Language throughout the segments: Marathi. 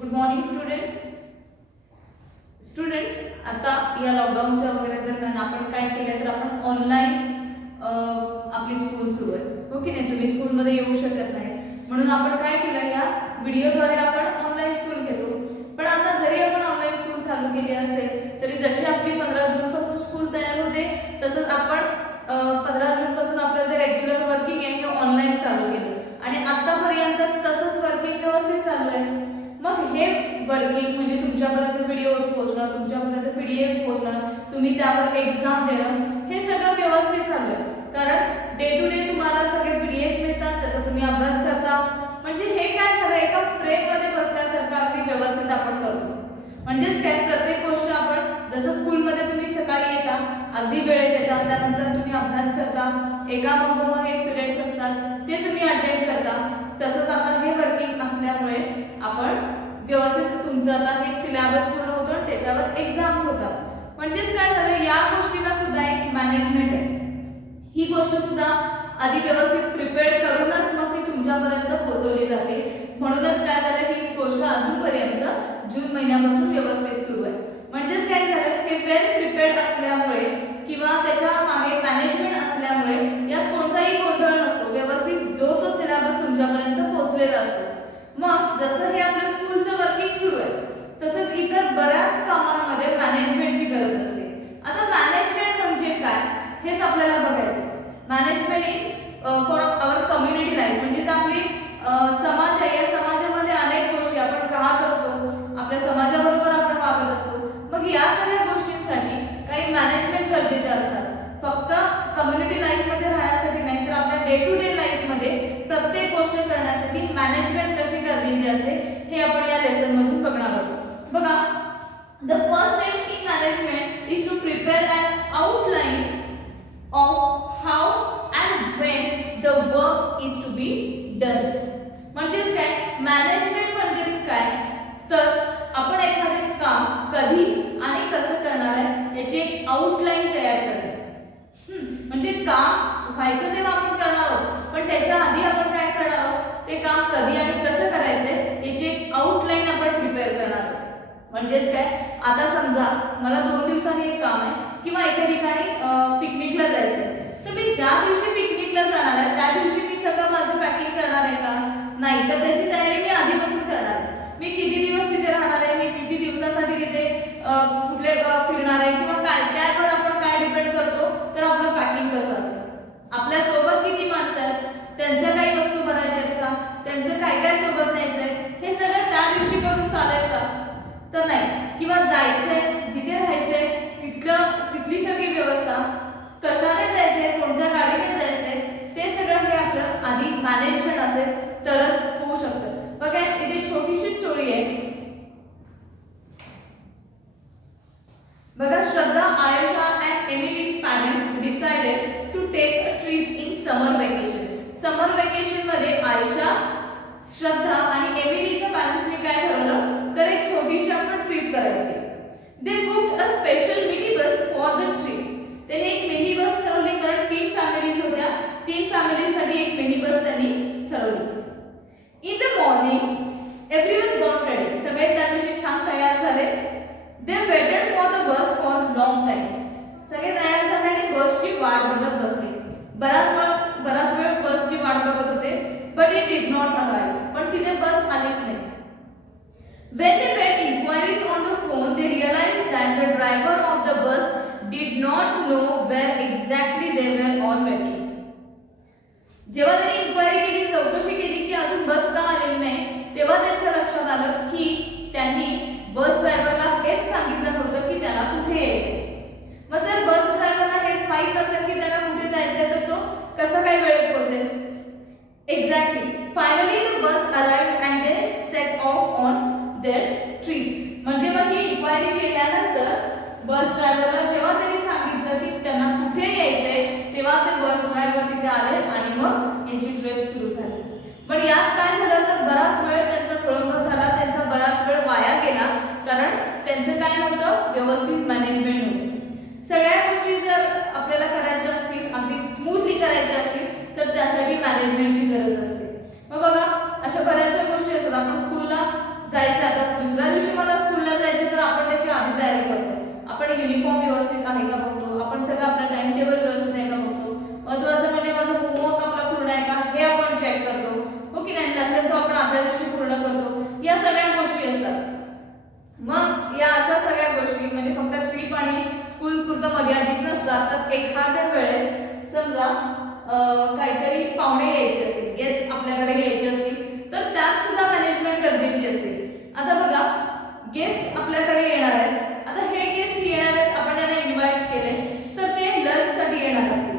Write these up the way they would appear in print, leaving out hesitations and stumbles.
Good morning students. आता या लॉकडाऊनच्या वगैरे दरम्यान आपण काय केलं तर आपण ऑनलाईन आपली स्कूल सुरू आहे, हो की नाही. तुम्ही स्कूलमध्ये येऊ शकत नाही म्हणून आपण काय केलं, या व्हिडिओद्वारे आपण ऑनलाईन स्कूल घेतो. पण आता जरी आपण ऑनलाईन स्कूल चालू केली असेल तरी जशी आपली 15 जून पासून स्कूल तयार होते तसंच आपण 15 जून पासून आपलं जे रेग्युलर वर्किंग आहे हे ऑनलाईन चालू केलं आणि आतापर्यंत तसंच वर्किंग व्यवस्थित चालू आहे. मग हे वर्किंग म्हणजे तुमच्यापर्यंत व्हिडिओज पोहोचणं, तुमच्यापर्यंत PDF पोहोचणं, तुम्ही त्यावर एक्झाम देणं, हे सगळं व्यवस्थित चालू आहे. कारण डे टू डे तुम्हाला सगळे PDF मिळतात, त्याचा तुम्ही अभ्यास करता. म्हणजे हे काय झालं, एका फ्रेममध्ये बसल्यासारखं अगदी व्यवस्थित आपण करतो. म्हणजेच काय, प्रत्येक गोष्ट आपण जसं स्कूलमध्ये तुम्ही सकाळी येता, अगदी वेळेत येता, त्यानंतर तुम्ही अभ्यास करता, एका मागोमाग एक पिरियड्स असतात ते तुम्ही अटेंड करता. तसंच आता हे वर्किंग असल्यामुळे आपण व्यवस्थित तुमचं आता हे सिलेबस पूर्ण होतो आणि त्याच्यावर एक्झाम्स होतात. म्हणजेच काय झालं, या गोष्टीला सुद्धा एक मॅनेजमेंट आहे. ही गोष्ट सुद्धा आधी व्यवस्थित प्रिपेअर करूनच मग ती तुमच्यापर्यंत पोहोचवली जाते. म्हणूनच काय झालं, ही गोष्ट अजूनपर्यंत जून महिन्यापासून व्यवस्थित सुरू आहे. म्हणजेच काय झालं, हे वेल प्रिपेअर्ड असल्यामुळे किंवा त्याच्या मागे मॅनेजमेंट असल्यामुळे यात कोणताही गोंधळ नसतो. व्यवस्थित जो तो सिलेबस तुमच्यापर्यंत पोहोचलेला असतो. मग जसं हे आपलं स्कूलचं वर्किंग सुरू आहे तसंच इतर बऱ्याच कामांमध्ये मॅनेजमेंटची गरज असते. आता मॅनेजमेंट म्हणजे काय हेच आपल्याला बघायचं. Management in for our community life, म्हणजे आपली समाज आहे, या समाजामध्ये अनेक गोष्टी आपण राहत असतो, आपल्या समाजाबरोबर आपण वागत असतो. मग या सगळ्या गोष्टींसाठी काही मॅनेजमेंट गरजेचे असतात. फक्त कम्युनिटी लाईफमध्ये राहण्यासाठी नाही तर आपल्या डे टू डे लाईफमध्ये प्रत्येक गोष्ट करण्यासाठी मॅनेजमेंट कशी गरजेची असते हे आपण या लेसन मधून बघणार आहोत. बघा, the first step in management is to prepare an outline of how and when the work is to be done. म्हणजेच काय, मॅनेजमेंट म्हणजेच काय तर आपण एखादे काम कधी आणि कसं करणार आहे याची एक आउटलाईन तयार करणे. म्हणजे काम व्हायचं तेव्हा आपण करणार आहोत, पण त्याच्या आधी आपण काय करणार आहोत, ते काम कधी आणि कसं करायचंय याची एक आउटलाईन आपण प्रिपेअर करणार आहोत. म्हणजेच काय, आता समजा मला 2 दिवसांनी एक काम आहे किंवा एका ठिकाणी पिकनिकला जायचंय, तर मी ज्या दिवशी पिकनिकला जाणार आहे त्या दिवशी मी सगळं माझं पॅकिंग करणार आहे का? नाही, तर त्याची तयारी मी आधीपासून करणार आहे. मी किती दिवस तिथे राहणार आहे, मी किती दिवसासाठी तिथे कुठले फिरणार आहे किंवा काय, त्यावर आपण काय डिपेंड करतो तर आपलं पॅकिंग कसं असेल. आपल्या सोबत किती माणसं आहेत, त्यांच्या काही वस्तू भरायच्या आहेत का, त्यांचं काय काय सोबत न्यायचंय, हे सगळं त्या दिवशी करून चालेल का? तर नाही. किंवा जायचंय, जिथे राहायचंय तिथली सगळी व्यवस्था, कशाने जायचंय, कोणत्या गाडीने जायचंय, ते सगळं हे आपलं आधी मॅनेजमेंट असेल तरच होऊ शकतं. बघा, इथे छोटीशी स्टोरी आहे. बघा, श्रद्धा, Ayusha and Emily's parents decided to take a trip in summer vacation. Summer vacation मध्ये आयुषा, श्रद्धा आणि एमिलीच्या पॅरेंट्सनी काय ठरवलं तर एक छोटीशी आपण ट्रिप करायची. They booked a special mini bus for the trip. त्यांनी एक मिनी बस ठरवली कारण 3 फॅमिलीज होत्या. 3 फॅमिलीसाठी एक मिनी बस त्यांनी ठरवली. In the morning, everyone got ready. सगळे त्या दिवशी छान तयार झाले. They waited for the bus for long time. सगळे तयार झाले आणि बसची वाट बघत बसले. बराच वेळ बसची वाट बघत होते. But it did not arrive. पण तिथे बस आलीच नाही. When they made inquiries on the phone, they realized that the driver of the bus did not know where exactly they were all waiting. जेव्हा त्यांनी इन्क्वायरी केली, चौकशी केली की अजून बस का आलेली नाही, तेव्हा त्यांच्या लक्षात आलं की त्यांनी बस ड्रायव्हरला हेच सांगितलं नव्हतं की त्याला कुठे यायचंय. मग जर बस ड्रायव्हरला हेच माहीत नसेल की त्याला कुठे जायचंय तर तो कसं काय वेळेत पोहोचेल. Exactly. Finally the bus arrived and they set of on their trip. म्हणजे मग ही इन्क्वायरी केल्यानंतर बस ड्रायव्हरला जेव्हा त्यांनी सांगितलं की त्यांना कुठे यायचंय तेव्हा ते बस ड्रायव्हर तिथे आले आणि मग यांची ट्रिप सुरू झाली. पण यात काय झालं तर बराच वेळ त्यांचा खोळंबा झाला, त्यांचा बराच वेळ वाया गेला कारण त्यांचं काय नव्हतं, व्यवस्थित मॅनेजमेंट नव्हतं. सगळ्या गोष्टी जर आपल्याला करायच्या असतील, अगदी स्मूथली करायच्या असतील तर त्यासाठी मॅनेजमेंटची गरज असते. मग बघा, अशा बऱ्याचशा गोष्टी असतात. आपण स्कूलला जायचं, आता युनिफॉर्म व्यवस्थित आहे का बघतो, आपण सगळं आपलं टाइम टेबल व्यवस्थित आहे का बघतो, महत्त्वाचं म्हणजे माझं होमवर्क आपला पूर्ण आहे का हे आपण चेक करतो, हो की नाही, नसेल तो आपण आदल्या दिवशी पूर्ण करतो, या सगळ्या गोष्टी असतात. मग या अशा सगळ्या गोष्टी म्हणजे फक्त ट्रिप आणि स्कूल पुरतं मर्यादित नसतात, तर एखाद्या वेळेस समजा काहीतरी पाहुणे यायचे असतील, गेस्ट आपल्याकडे यायचे असतील, तर त्यात सुद्धा मॅनेजमेंट गरजेची असते. आता बघा, गेस्ट आपल्याकडे येणार आहेत, आता हे गेस्ट येणार आहेत, आपण त्यांना इन्व्हाइट केले, तर ते लंचसाठी येणार असतील.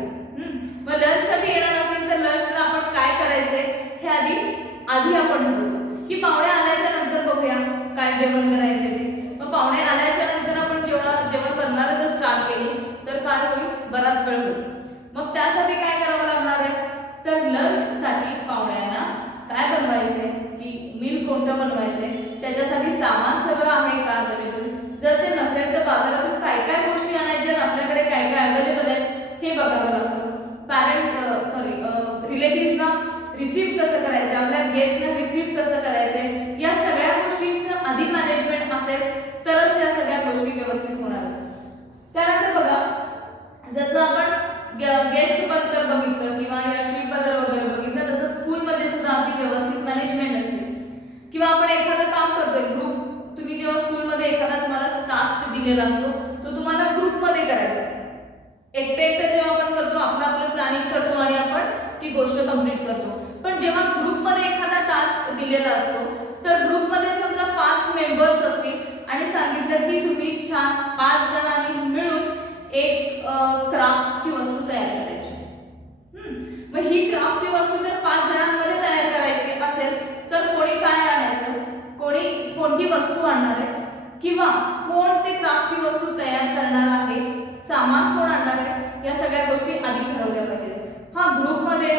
मग लंचसाठी येणार असतील तर लंचला आपण काय करायचंय हे आधी आपण ठरवतो की पाहुणे आल्याच्या नंतर बघूया काय जेवण करायचंय ते. मग पाहुणे आल्याच्या नंतर आपण जेवण बनवायला जर स्टार्ट केली तर काय होईल, बराच वेळ होईल. मग त्यासाठी काय करावं लागणार आहे, तर लंचसाठी पाहुण्यांना काय बनवायचंय की मील कोणतं बनवायचंय, त्याच्यासाठी सामान सगळं आहे का अवेलेबल, जर ते नसेल तर बाजारातून काय काय गोष्टी आणायच्या, आपल्याकडे काय काय अवेलेबल आहेत हे बघावं लागतं. रिलेटिव्सना रिसीव्ह कसं करायचं, आपल्या गेस्टना रिसीव्ह कसं करायचं, या सगळ्या गोष्टींचं आधी मॅनेजमेंट असेल तरच या सगळ्या गोष्टी व्यवस्थित होणार. त्यानंतर बघा, जसं आपण गेस्ट बद्दल बघितलं किंवा या ट्रिप बद्दल वगैरे बघितलं, तसं स्कूलमध्ये सुद्धा आपली व्यवस्थित मॅनेजमेंट असते. किंवा आपण एखादं काम करतोय ग्रुप, तुम्ही जेव्हा स्कूलमध्ये एखादा तुम्हाला टास्क दिलेला असतो तो तुम्हाला ग्रुपमध्ये करायचा आहे. एकटे जेव्हा आपण करतो आपलं प्लॅनिंग करतो आणि आपण ती गोष्ट कंप्लीट करतो, पण जेव्हा ग्रुपमध्ये एखादा टास्क दिलेला असतो तर ग्रुपमध्ये समजा 5 मेंबर्स असतील आणि सांगितलं की तुम्ही 5 जणांनी मिळून एक क्राफ्टची वस्तू तयार करायची. मग ही क्राफ्टची वस्तू जर 5 जणांमध्ये तयार करायची असेल तर कोणी काय आणायचं, कोणी कोणती वस्तू आणणार आहे किंवा कोण ते क्राफ्टची वस्तू तयार करणार आहे, सामान कोण आणणार आहे, या सगळ्या गोष्टी आधी ठरवल्या पाहिजेत. हा ग्रुपमध्ये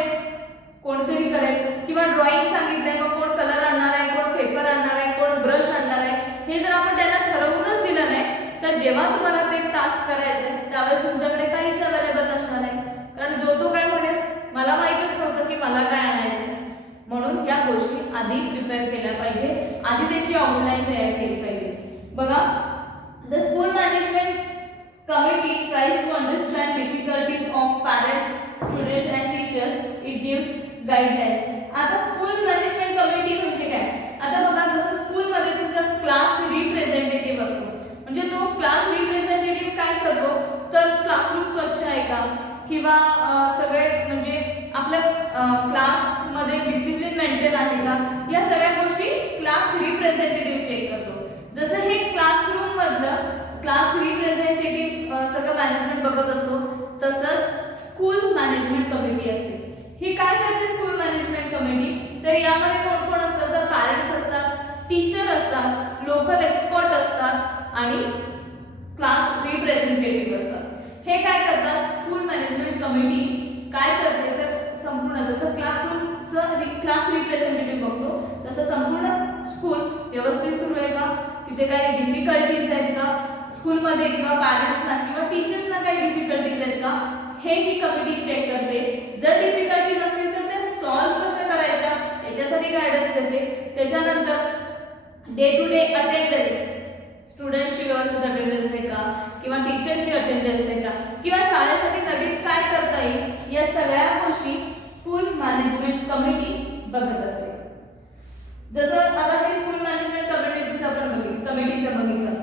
कोणतरी करेल किंवा ड्रॉइंग सांगितलंय मग कोण कलर आणणार आहे, कोण पेपर आणणार आहे, कोण ब्रश आणणार आहे, हे जर आपण त्यांना ठरवूनच दिलं नाही तर जेव्हा तुम्हाला ते टास्क करायचं त्यावेळेस तुमच्याकडे काहीच अवेलेबल नसणार आहे, कारण जो तो काय म्हणेल मला माहीतच नव्हतं की मला काय आणायचं. म्हणून या गोष्टी आधी प्रिपेअर केल्या पाहिजे, आधी त्याची आउटलाईन तयार केली पाहिजे. बघा, the school management committee tries to understand difficulties of parents, students and teachers. It gives guidelines. आता स्कूल मॅनेजमेंट कमिटी म्हणजे काय, आता बघा जसं स्कूलमध्ये तुमचा क्लास रिप्रेझेंटेटिव्ह असतो, म्हणजे तो क्लास रिप्रेझेंटेटिव्ह काय करतो तर क्लासरूम स्वच्छ आहे का किंवा सगळे म्हणजे आपल्या क्लासमध्ये डिसिप्लिन मेंटेन आहे का, या सगळ्या गोष्टी क्लास रिप्रेझेंटेटिव्ह चेक करतो. जसं हे क्लासरूम मधलं क्लास रिप्रेझेंटेटिव्ह सगळं मॅनेजमेंट बघत असतो, तसंच स्कूल मॅनेजमेंट कमिटी असते. ही काय करते स्कूल मॅनेजमेंट कमिटी, तर यामध्ये कोण कोण असतात तर पॅरेंट्स असतात, टीचर असतात, लोकल एक्सपर्ट असतात आणि क्लास रिप्रेझेंटेटिव्ह असतात. हे काय करतात, स्कूल मॅनेजमेंट कमिटी काय करते तर संपूर्ण जसं क्लास रिप्रेझेंटेटिव्ह बघतो तसं संपूर्ण स्कूल व्यवस्थित सुरू आहे का, तिथे काही डिफिकल्टीज आहेत का स्कूलमध्ये किंवा पॅरेंट्सना किंवा टीचर्सना काही डिफिकल्टीज आहेत का, हे ही कमिटी चेक करते. जर डिफिकल्टीज असतील तर त्या सॉल्व्ह कशा करायच्या याच्यासाठी गायडन्स देते. त्याच्यानंतर डे टू डे अटेंडन्स, स्टुडंट्सची व्यवस्थित अटेंडन्स आहे का किंवा टीचरची अटेंडन्स आहे का किंवा शाळेसाठी नवीन काय करता येईल, या सगळ्या गोष्टी स्कूल मॅनेजमेंट कमिटी बघत असते. जसं आता हे स्कूल मॅनेजमेंट कमिटीचं बघितलं.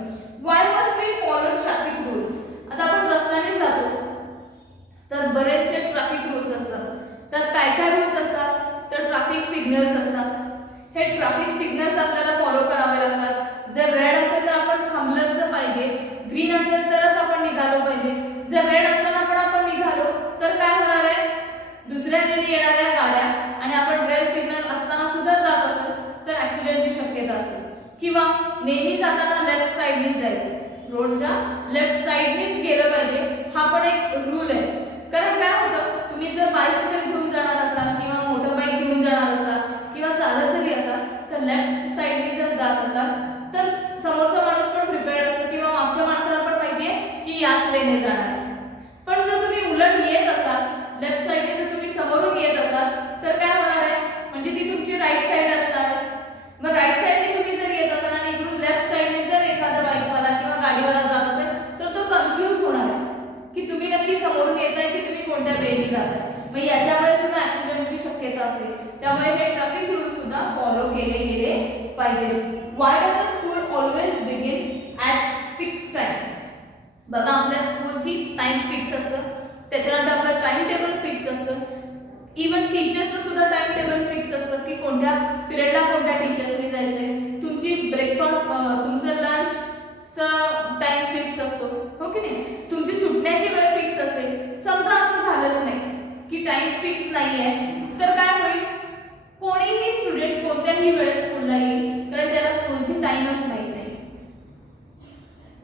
Why must we follow traffic rules? आता आपण रस्त्याने जातो तर बरेचसे ट्रॅफिक रूल्स असतात. त्यात काय काय रूल्स असतात तर ट्रॅफिक सिग्नल्स असतात. हे ट्रॅफिक सिग्नल्स आपल्याला फॉलो करावे लागतात. जर रेड असेल तर आपण थांबलंच पाहिजे, ग्रीन असेल तरच आपण निघालो पाहिजे. जर रेड असताना पण आपण निघालो तर काय होणार आहे, दुसऱ्या वेळी येणाऱ्या गाड्या आणि आपण रेड सिग्नल असताना सुद्धा जात असेल तर ऍक्सिडेंटची शक्यता असते. किंवा नेहमी जाताना लेफ्ट साइडनीच जायचं, रोडच्या लेफ्ट साइडनीच गेलं पाहिजे, हा पण एक रूल आहे. कारण काय होतं, तुम्ही जर बायसिकल घेऊन जाणार असाल किंवा मोटर बाईक घेऊन जाणार असाल किंवा चालत जरी असाल तर लेफ्ट साइडनी जर जात असाल तर समोरचा माणूस पण प्रिपेअर्ड असतो किंवा मागच्या माणसाला पण माहिती आहे की याच वेने जाणार. पण जर तुम्ही उलट येत असाल, लेफ्ट साइडने जर तुम्ही समोरून येत असाल तर काय होणार आहे, म्हणजे ती तुमची राईट साइड असणार आहे. मग राईट साइडने तुम्ही जर येत असाल आणि इकडून लेफ्ट साइडने जर एखादा बाईकवाला किंवा गाडीवाला जात असेल तर तो बघा आपल्या स्कूलची टाइम फिक्स असतं, त्याच्यानंतर आपलं टाइम टेबल फिक्स असतं, इवन टीचर्सचं सुद्धा टाइम टेबल फिक्स असतं की कोणत्या पिरियडला कोणत्या टीचर्सनी जायचंय, तुमची ब्रेकफास्ट तुमचं लंचचा टाइम फिक्स असतो, हो की नाही, तुमची सुटण्याची वेळ फिक्स असेल. समजा असं झालंच नाही की टाइम फिक्स नाहीये, तर काय होईल, कोणीही स्टुडंट कोणत्याही वेळेत स्कूलला येईल, कारण त्याला स्कूलची टाइमच माहित नाही.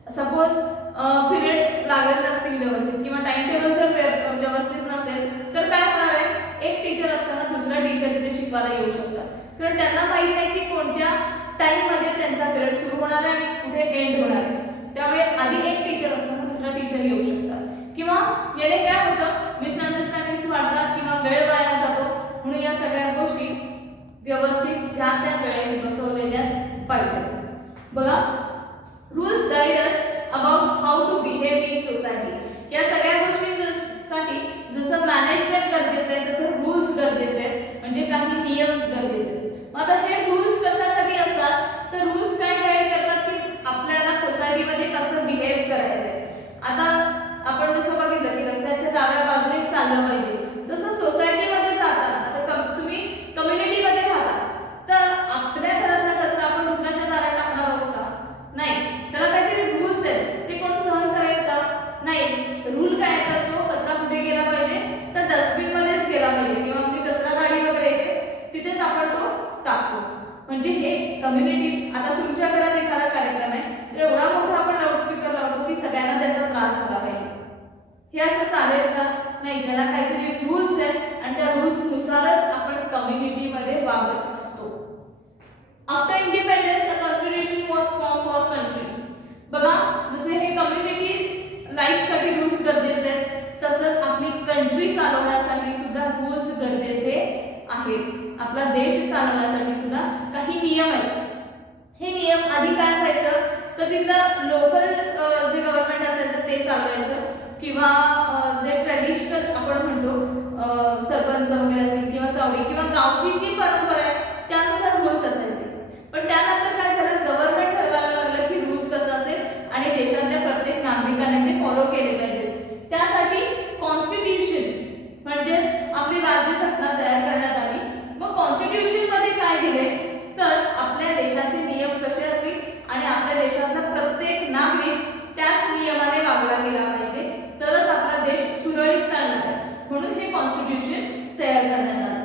सपोज पिरियड लागेल नसतील व्यवस्थित किंवा टाइम टेबल जर व्यवस्थित नसेल, तर काय होणार आहे, एक टीचर असताना दुसरा टीचर तिथे शिकवायला येऊ शकतात, कारण त्यांना माहित नाही की कोणत्या टाइम मध्ये त्यांचा पिरियड सुरू होणार आहे आणि कुठे एंड होणार आहे. त्यामुळे आधी एक टीचर असताना दुसरा टीचर येऊ शकतात, किंवा याने काय होतं, मिसअंडरस्टँडिंग्स वाढतात किंवा वेळ वाया जातो. म्हणून या सगळ्या गोष्टी व्यवस्थित ज्या त्या वेळेत बसवलेल्याच पाहिजेत. बघा, rules guide us about how to behave in society. या सगळ्या गोष्टींसाठी जसं मॅनेजमेंट गरजेचं आहे तसं रूल्स गरजेचे आहेत, म्हणजे काही नियम गरजेचे आहेत. आता हे रूल्स कशासाठी असतात, तर रूल्स काय गाईड करतात की आपल्याला सोसायटीमध्ये कसं बिहेव करायचं आहे. आता आपण जसं बघितलं की रस्त्याच्या डाव्या बाजूने चाललं पाहिजे, तसं सोसायटीमध्ये जाताना आता तुम्ही कम्युनिटीमध्ये राहता, तर आपल्या घरातला कचरा आपण दुसऱ्याच्या दारात टाकणार आहोत का? नाही. त्याला काहीतरी रूल्स आहेत, ते कोण सहन करेल का? नाही. रूल काय तर तो कचरा कुठे गेला पाहिजे, तर डस्टबिन मध्येच गेला पाहिजे, किंवा आपली कचरा गाडी वगैरे येते तिथेच आपण तो टाकतो. म्हणजे हे कम्युनिटी, आता तुमच्या घरात एखादा कार्यक्रम आहे, एवढा मोठा आपण लाऊडस्पीकर लावतो की सगळ्यांना त्याचा त्रास झाला पाहिजे, हे असं चालेल का? नाही. त्याला काहीतरी रूल्स आहेत आणि त्या रूल्स नुसारच आपण कम्युनिटीमध्ये वागत असतो. After independence the constitution was form for country. बघा, जसे हे कम्युनिटी लाईफसाठी रूल्स गरजेचे आहेत, तसंच आपली कंट्री चालवण्यासाठी सुद्धा रूल्स गरजेचे आहेत. आपला देश चालवण्यासाठी सुद्धा काही नियम आहेत. हे नियम आधी काय व्हायचं, तर तिथलं लोकल जे गव्हर्नमेंट असायचं ते चालवायचं, किंवा जे ट्रेडिशनल आपण म्हणतो सरपंच वगैरे असेल किंवा चावडी किंवा गावची जी परंपरा आहे त्यानुसार रूल्स असायचे. पण त्यानंतर काय झालं, गव्हर्नमेंट ठरवायला लागलं की रूल्स कसं असेल आणि देशातल्या प्रत्येक नागरिकाने ते फॉलो केले पाहिजे. त्यासाठी कॉन्स्टिट्यूशन म्हणजे आपली राज्यघटना तयार करण्यात आली. मग कॉन्स्टिट्यूशन मध्ये काय दिले, तर आपल्या देशाचे नियम कसे असतील आणि आपल्या देशातला प्रत्येक नागरिक त्याच नियमाने वागला गेला पाहिजे, तरच आपला देश सुरळीत चालणार आहे. म्हणून हे कॉन्स्टिट्यूशन तयार करण्यात आलं.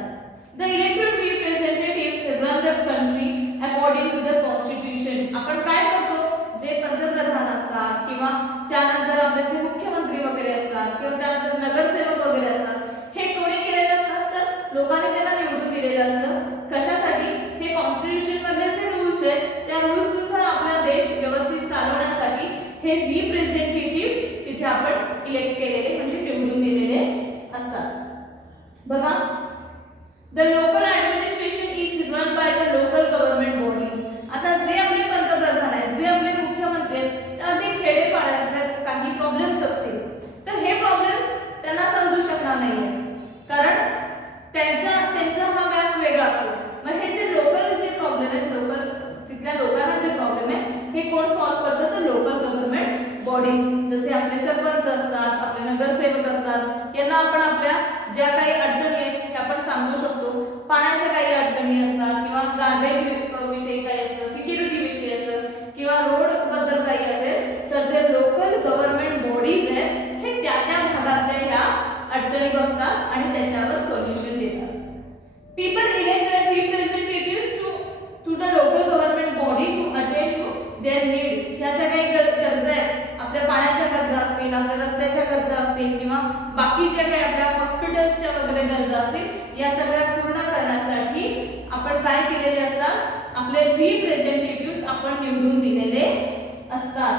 The elected representatives run the country according to the constitution. आपण काय करतो, जे पंतप्रधान असतात किंवा त्यानंतर आपले जे मुख्यमंत्री वगैरे असतात किंवा त्यानंतर नगरसेवक वगैरे असतात, हे कोणी केलेले असतात, तर लोकांनी त्यांना निवडून दिलेलं असतं. कशासाठी? हे कॉन्स्टिट्यूशन मधले जे रूल्स आहेत त्या रूल्स नुसार आपला देश व्यवस्थित चालवण्यासाठी हे रिप्रेझेंटेटिव्ह तिथे आपण इलेक्ट केलेले म्हणजे निवडून दिलेले असतात. बघा, the local administration is run by the local government bodies. आता जे आपले पंतप्रधान आहेत, जे आपले मुख्यमंत्री आहेत, ते खेडेपाड्यात जर काही प्रॉब्लेम्स असतील तर हे प्रॉब्लेम्स त्यांना समजू शकणार नाहीये, कारण त्यांचा हा व्याप वेगळा असतो. मग हे जे लोकल जे प्रॉब्लेम आहेत, लोकल तिथल्या लोकांना जे प्रॉब्लेम आहे, हे कोण सॉल्व्ह करतं, तर लोकल गव्हर्नमेंट बॉडीज. जसे आपले सरपंच असतात, आपले नगरसेवक असतात, यांना आपण आपल्या ज्या काही अडचणी आहेत हे आपण सांगू शकतो. पाण्याच्या काही अडचणी असतात किंवा गार्बेज विषयी काही असतं, सिक्युरिटी विषयी असतं किंवा रोड बद्दल काही असेल, तर जे लोकल गव्हर्नमेंट बॉडीज आहेत हे त्या त्या भागातल्या ह्या अडचणी बघतात आणि त्याच्यावर सोल्युशन देतात. People elect representatives to the local government body to attend to their needs. ह्या ज्या काही गरजा आहेत, आपल्या पाण्याच्या गरजा असतील, आपल्या रस्त्याच्या गरजा असतील किंवा बाकी ज्या काही आपल्या हॉस्पिटल्सच्या वगैरे गरजा असतील, या सगळ्या पूर्ण करण्यासाठी आपण काय केलेले असतात, आपले रिप्रेझेंटेटिव्ह्स आपण निवडून दिलेले असतात.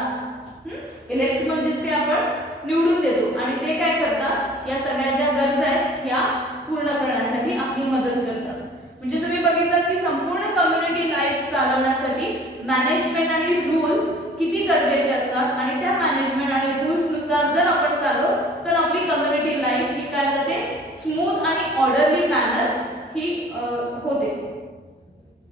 इलेक्ट म्हणजेच ते आपण निवडून देतो आणि ते काय करतात, या सगळ्या ज्या गरजा आहेत ह्या पूर्ण करण्यासाठी आपली मदत करतात. म्हणजे तुम्ही बघितलं की संपूर्ण कम्युनिटी लाईफ चालवण्यासाठी मॅनेजमेंट आणि रूल्स किती गरजेचे असतात आणि त्या मॅनेजमेंट आणि रूल्स नुसार जर आपण चाललो तर आपली कम्युनिटी लाईफ ही काय जाते, स्मूथ आणि ऑर्डरली मॅनर